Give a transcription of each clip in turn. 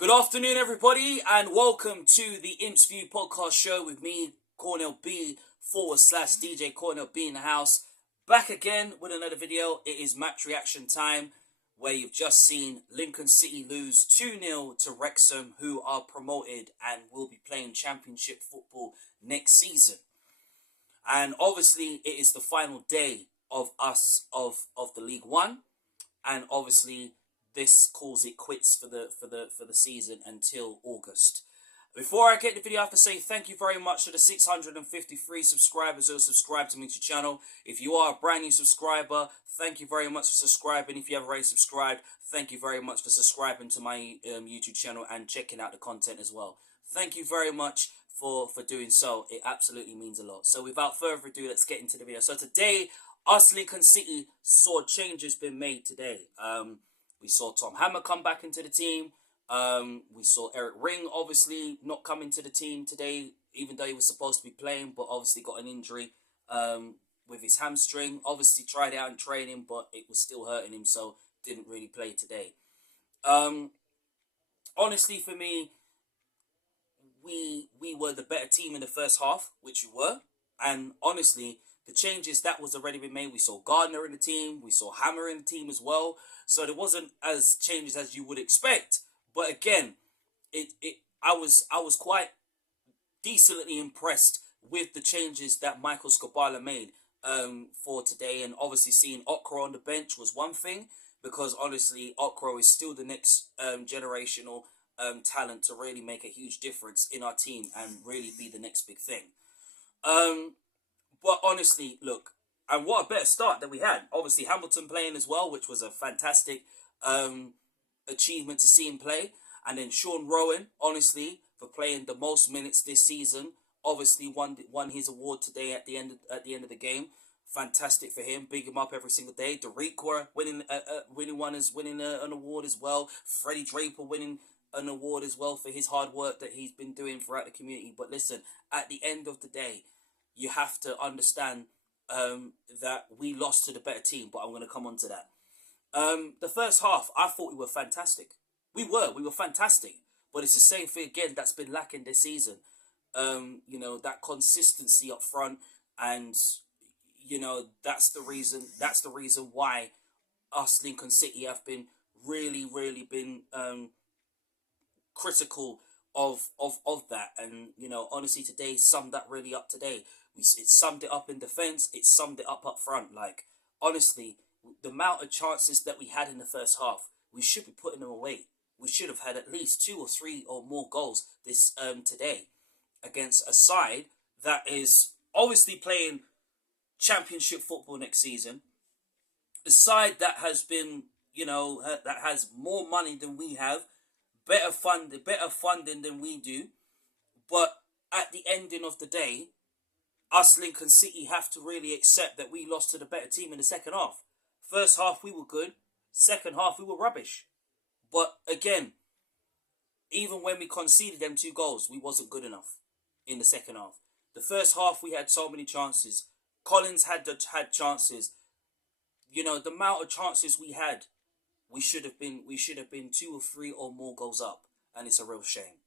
Good afternoon, everybody, and welcome to the Imps View podcast show with me, Cornell B /DJ Cornell B in the house. Back again with another video. It is match reaction time, where you've just seen Lincoln City lose 2-0 to Wrexham, who are promoted and will be playing championship football next season. And obviously, it is the final day of the League One, and obviously this calls it quits for the season until August. Before I get the video, I have to say thank you very much to the 653 subscribers who have subscribed to me to channel. If you are a brand new subscriber, thank you very much for subscribing. If you have already subscribed, thank you very much for subscribing to my YouTube channel and checking out the content as well. Thank you very much for doing so. It absolutely means a lot. So without further ado, let's get into the video. So today, us Lincoln City saw changes been made today. We saw Tom Hammer come back into the team. We saw Eric Ring obviously not coming to the team today, even though he was supposed to be playing, but obviously got an injury with his hamstring. Obviously tried it out in training, but it was still hurting him, so didn't really play today. Honestly, for me, we were the better team in the first half, which we were. And honestly, the changes that was already been made, we saw Gardner in the team, we saw Hammer in the team as well. So there wasn't as changes as you would expect. But again, I was quite decently impressed with the changes that Michael Skubala made for today. And obviously seeing Okro on the bench was one thing, because honestly, Okro is still the next generational talent to really make a huge difference in our team and really be the next big thing. But honestly, look, and what a better start that we had. Obviously, Hamilton playing as well, which was a fantastic achievement to see him play. And then Sean Rowan, honestly, for playing the most minutes this season, obviously won his award today at the end of the game. Fantastic for him. Big him up every single day. Derek winning an award as well. Freddie Draper winning an award as well for his hard work that he's been doing throughout the community. But listen, at the end of the day, you have to understand that we lost to the better team, but I'm going to come on to that. The first half, I thought we were fantastic. We were fantastic, but it's the same thing again that's been lacking this season. That consistency up front, and that's the reason why us Lincoln City have been really been critical of that. And honestly, today summed that really up today. It summed it up in defence, it summed it up front. Like, honestly, the amount of chances that we had in the first half, we should be putting them away. We should have had at least 2 or 3 or more goals this today against a side that is obviously playing championship football next season. A side that has been, that has more money than we have, better funding than we do. But at the ending of the day, us Lincoln City have to really accept that we lost to the better team in the second half. First half we were good, second half we were rubbish. But again, even when we conceded them 2 goals, we wasn't good enough in the second half. The first half we had so many chances. Collins had chances. The amount of chances we had, we should have been 2 or 3 or more goals up, and it's a real shame.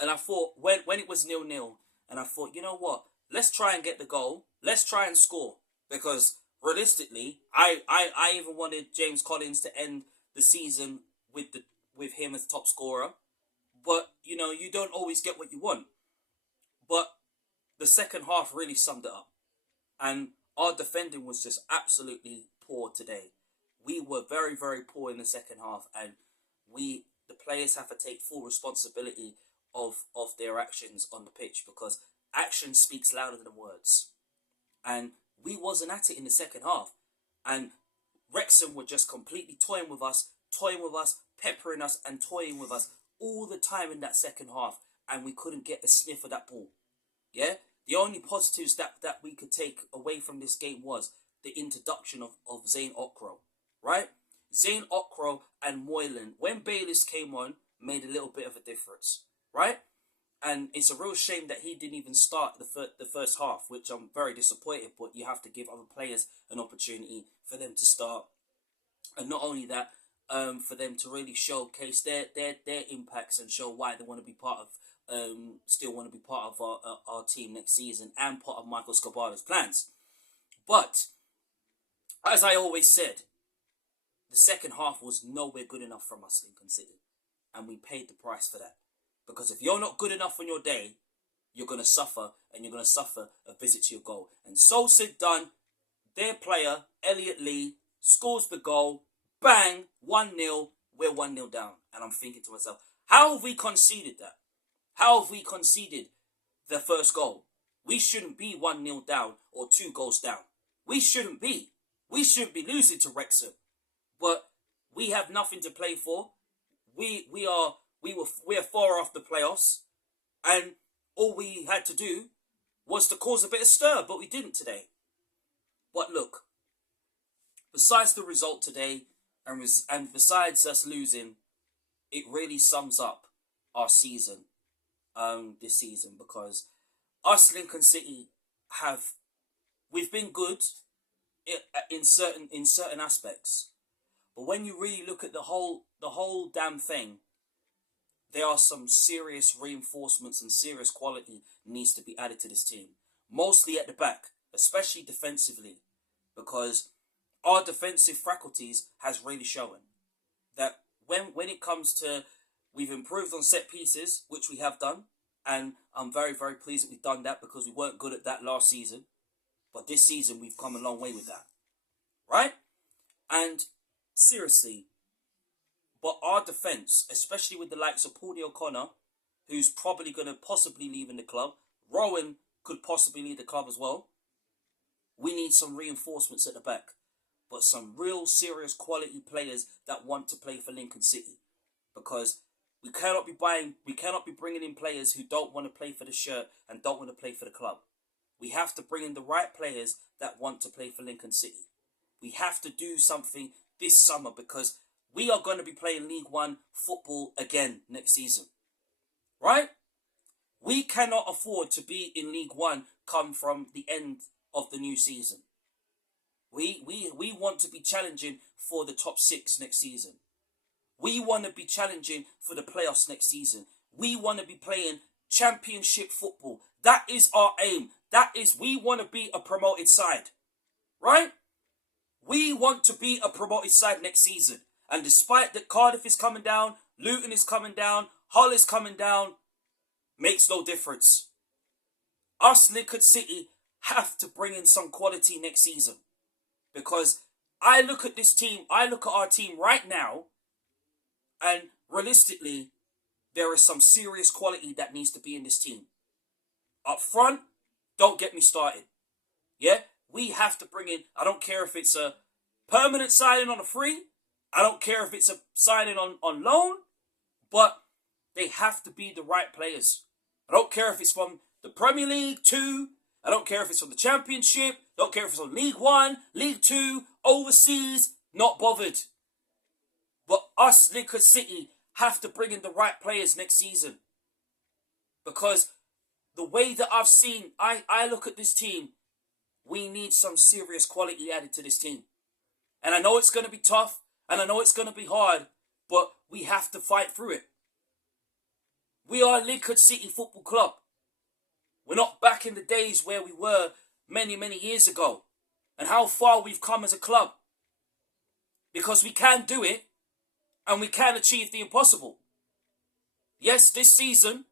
And I thought, when it was 0-0, and I thought, you know what? Let's try and get the goal. Let's try and score. Because realistically, I even wanted James Collins to end the season with him as top scorer. But, you don't always get what you want. But the second half really summed it up. And our defending was just absolutely poor today. We were very poor in the second half. And the players have to take full responsibility of their actions on the pitch, because action speaks louder than words. And we wasn't at it in the second half, and Wrexham were just completely toying with us, peppering us and toying with us all the time in that second half, and we couldn't get a sniff of that ball. Yeah, the only positives that we could take away from this game was the introduction of Zane Okro, right? Zane Okro and Moylan, when Bayliss came on, made a little bit of a difference, right? And it's a real shame that he didn't even start the first half, which I'm very disappointed. But you have to give other players an opportunity for them to start. And not only that, for them to really showcase their impacts and show why they want to be part of, still want to be part of our team next season and part of Michael Scabala's plans. But as I always said, the second half was nowhere good enough from us, Lincoln City, and we paid the price for that. Because if you're not good enough on your day, you're going to suffer, and you're going to suffer a visit to your goal. And so said, done. Their player, Elliot Lee, scores the goal. Bang, 1-0. We're 1-0 down. And I'm thinking to myself, how have we conceded that? How have we conceded the first goal? We shouldn't be 1-0 down or 2 goals down. We shouldn't be. We shouldn't be losing to Wrexham. But we have nothing to play for. We are far off the playoffs. And all we had to do was to cause a bit of stir, but we didn't today. But look, besides the result today, and besides us losing, it really sums up our season, this season, because us Lincoln City we've been good in certain aspects, but when you really look at the whole damn thing, there are some serious reinforcements and serious quality needs to be added to this team. Mostly at the back, especially defensively, because our defensive faculties has really shown that when it comes to, we've improved on set pieces, which we have done, and I'm very, very pleased that we've done that because we weren't good at that last season. But this season, we've come a long way with that. Right? And seriously, but our defence, especially with the likes of Paul O'Connor, who's probably going to possibly leave in the club, Rowan could possibly leave the club as well. We need some reinforcements at the back, but some real serious quality players that want to play for Lincoln City, because we cannot be bringing in players who don't want to play for the shirt and don't want to play for the club. We have to bring in the right players that want to play for Lincoln City. We have to do something this summer because we are going to be playing League One football again next season. Right? We cannot afford to be in League One come from the end of the new season. We want to be challenging for the top 6 next season. We want to be challenging for the playoffs next season. We want to be playing championship football. That is our aim. We want to be a promoted side. Right? We want to be a promoted side next season. And despite that Cardiff is coming down, Luton is coming down, Hull is coming down, makes no difference. Us Lincoln City have to bring in some quality next season. Because I look at this team, I look at our team right now, and realistically, there is some serious quality that needs to be in this team. Up front, don't get me started. Yeah? We have to bring in, I don't care if it's a permanent signing on a free, I don't care if it's a signing on loan, but they have to be the right players. I don't care if it's from the Premier League 2, I don't care if it's from the Championship, don't care if it's from League 1, League 2, overseas, not bothered. But us, Lincoln City, have to bring in the right players next season. Because the way that I've seen, I look at this team, we need some serious quality added to this team. And I know it's going to be tough, and I know it's going to be hard, but we have to fight through it. We are Lincoln City Football Club. We're not back in the days where we were many, many years ago. And how far we've come as a club. Because we can do it, and we can achieve the impossible. Yes, this season,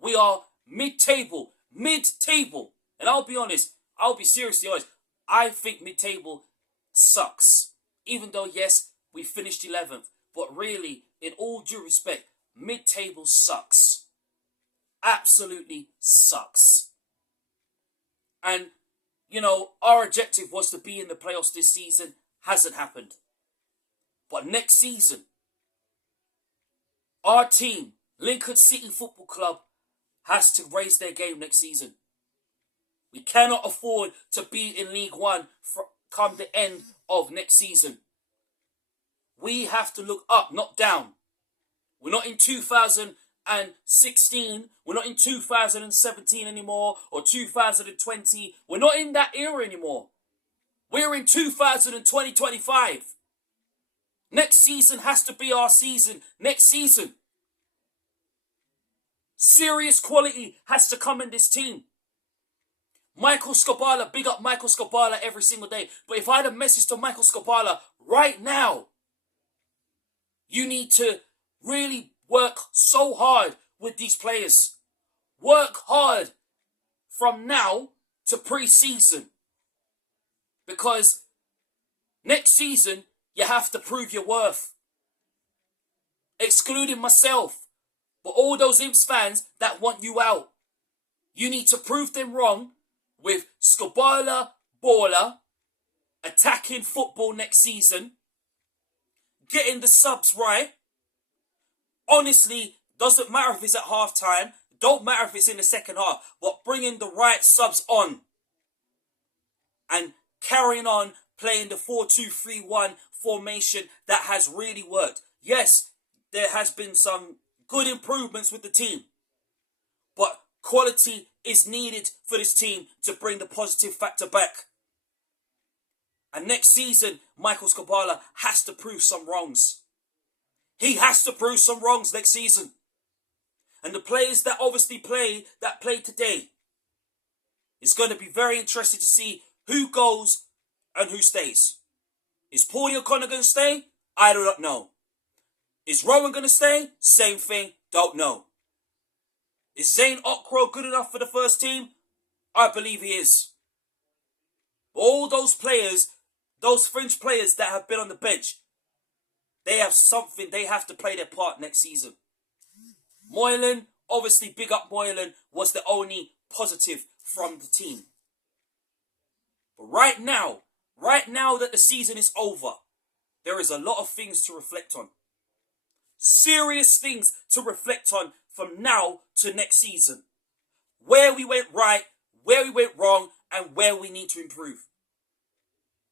we are mid-table. And I'll be honest, I'll be seriously honest, I think mid-table sucks. Even though, yes, we finished 11th. But really, in all due respect, mid-table sucks. Absolutely sucks. And, you know, our objective was to be in the playoffs this season. Hasn't happened. But next season, our team, Lincoln City Football Club, has to raise their game next season. We cannot afford to be in League One come the end of next season. We have to look up, not down. We're not in 2016. We're not in 2017 anymore, or 2020. We're not in that era anymore. We're in 2025. Next season has to be our season. Next season. Serious quality has to come in this team. Michael Scabala, big up Michael Scabala every single day. But if I had a message to Michael Scabala right now, you need to really work so hard with these players. Work hard from now to pre-season. Because next season, you have to prove your worth. Excluding myself. But all those Imps fans that want you out. You need to prove them wrong with Scabala Baller attacking football next season. Getting the subs right. Honestly, doesn't matter if it's at half time. Don't matter if it's in the second half. But bringing the right subs on. And carrying on playing the 4-2-3-1 formation that has really worked. Yes, there has been some good improvements with the team. But quality is needed for this team to bring the positive factor back. And next season, Michael Scabala has to prove some wrongs. He has to prove some wrongs next season. And the players that obviously play today, it's going to be very interesting to see who goes and who stays. Is Paulie O'Connor going to stay? I do not know. Is Rowan going to stay? Same thing, don't know. Is Zane Okro good enough for the first team? I believe he is. All those players, those fringe players that have been on the bench, they have something, they have to play their part next season. Moylan, obviously big up Moylan, was the only positive from the team. But right now that the season is over, there is a lot of things to reflect on. Serious things to reflect on from now to next season. Where we went right, where we went wrong, and where we need to improve.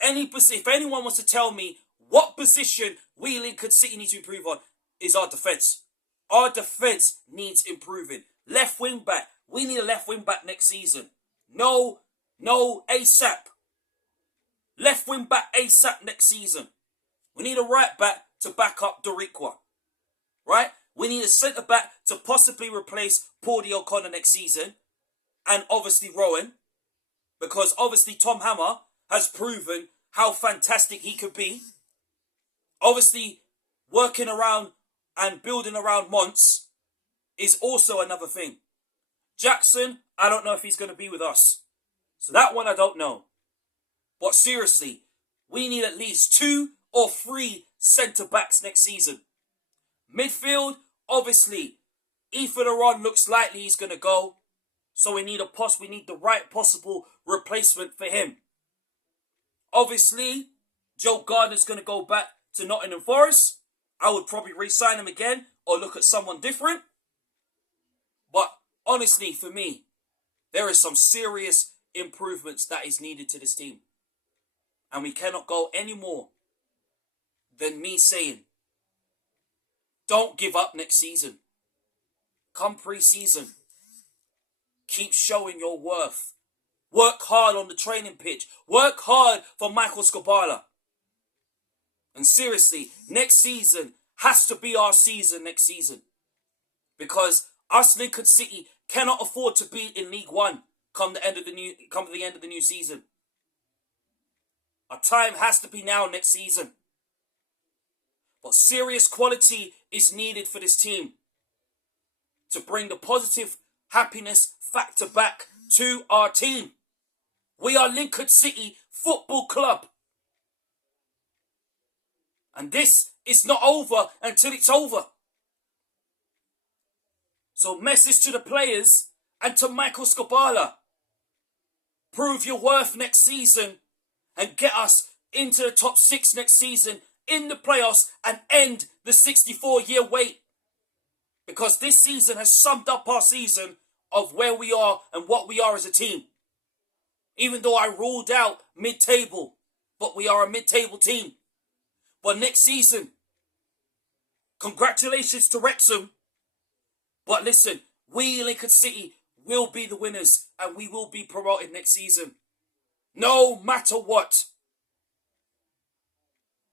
If anyone wants to tell me what position we Lincoln City need to improve on, is our defence. Our defence needs improving. Left wing back. We need a left wing back next season. No ASAP. Left wing back ASAP next season. We need a right back to back up Dorikwa. Right? We need a centre back to possibly replace Paulie O'Connor next season. And obviously Rowan. Because obviously Tom Hammer has proven how fantastic he could be. Obviously working around and building around Monts is also another thing. Jackson, I don't know if he's going to be with us. So that one I don't know. But seriously, we need at least 2 or 3 centre-backs next season. Midfield, obviously, Ethan Aron looks likely he's going to go. So we need the right possible replacement for him. Obviously, Joe Gardner's going to go back to Nottingham Forest. I would probably re-sign him again or look at someone different. But honestly, for me, there is some serious improvements that is needed to this team. And we cannot go any more than me saying, don't give up next season. Come pre-season. Keep showing your worth. Work hard on the training pitch. Work hard for Michael Scabala. And seriously, next season has to be our season next season. Because us Lincoln City cannot afford to be in League One come the end of the new season. Our time has to be now next season. But serious quality is needed for this team to bring the positive happiness factor back to our team. We are Lincoln City Football Club. And this is not over until it's over. So message to the players and to Michael Scabala. Prove your worth next season and get us into the top 6 next season in the playoffs and end the 64-year wait. Because this season has summed up our season of where we are and what we are as a team. Even though I ruled out mid-table, but we are a mid-table team. But next season, congratulations to Wrexham. But listen, we Lincoln City will be the winners and we will be promoted next season. No matter what.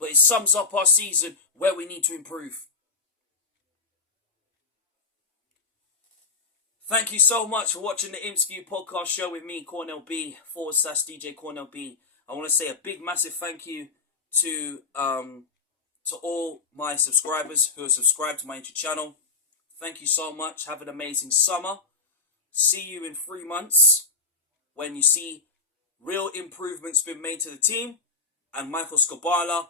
but it sums up our season where we need to improve. Thank you so much for watching the Imps View podcast show with me, Cornell B / DJ Cornell B. I want to say a big, massive thank you to all my subscribers who are subscribed to my YouTube channel. Thank you so much. Have an amazing summer. See you in 3 months when you see real improvements being made to the team and Michael Skobala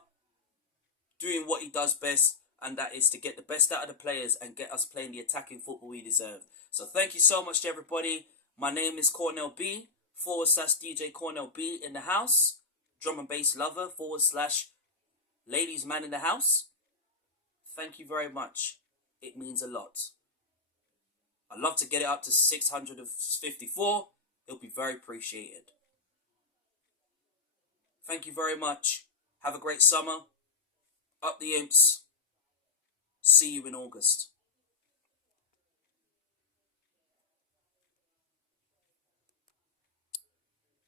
doing what he does best, and that is to get the best out of the players and get us playing the attacking football we deserve. So thank you so much to everybody. My name is Cornell B / DJ Cornell B in the house. Drum and bass lover / ladies man in the house. Thank you very much. It means a lot. I'd love to get it up to 654. It'll be very appreciated. Thank you very much. Have a great summer. Up the Imps. See you in August.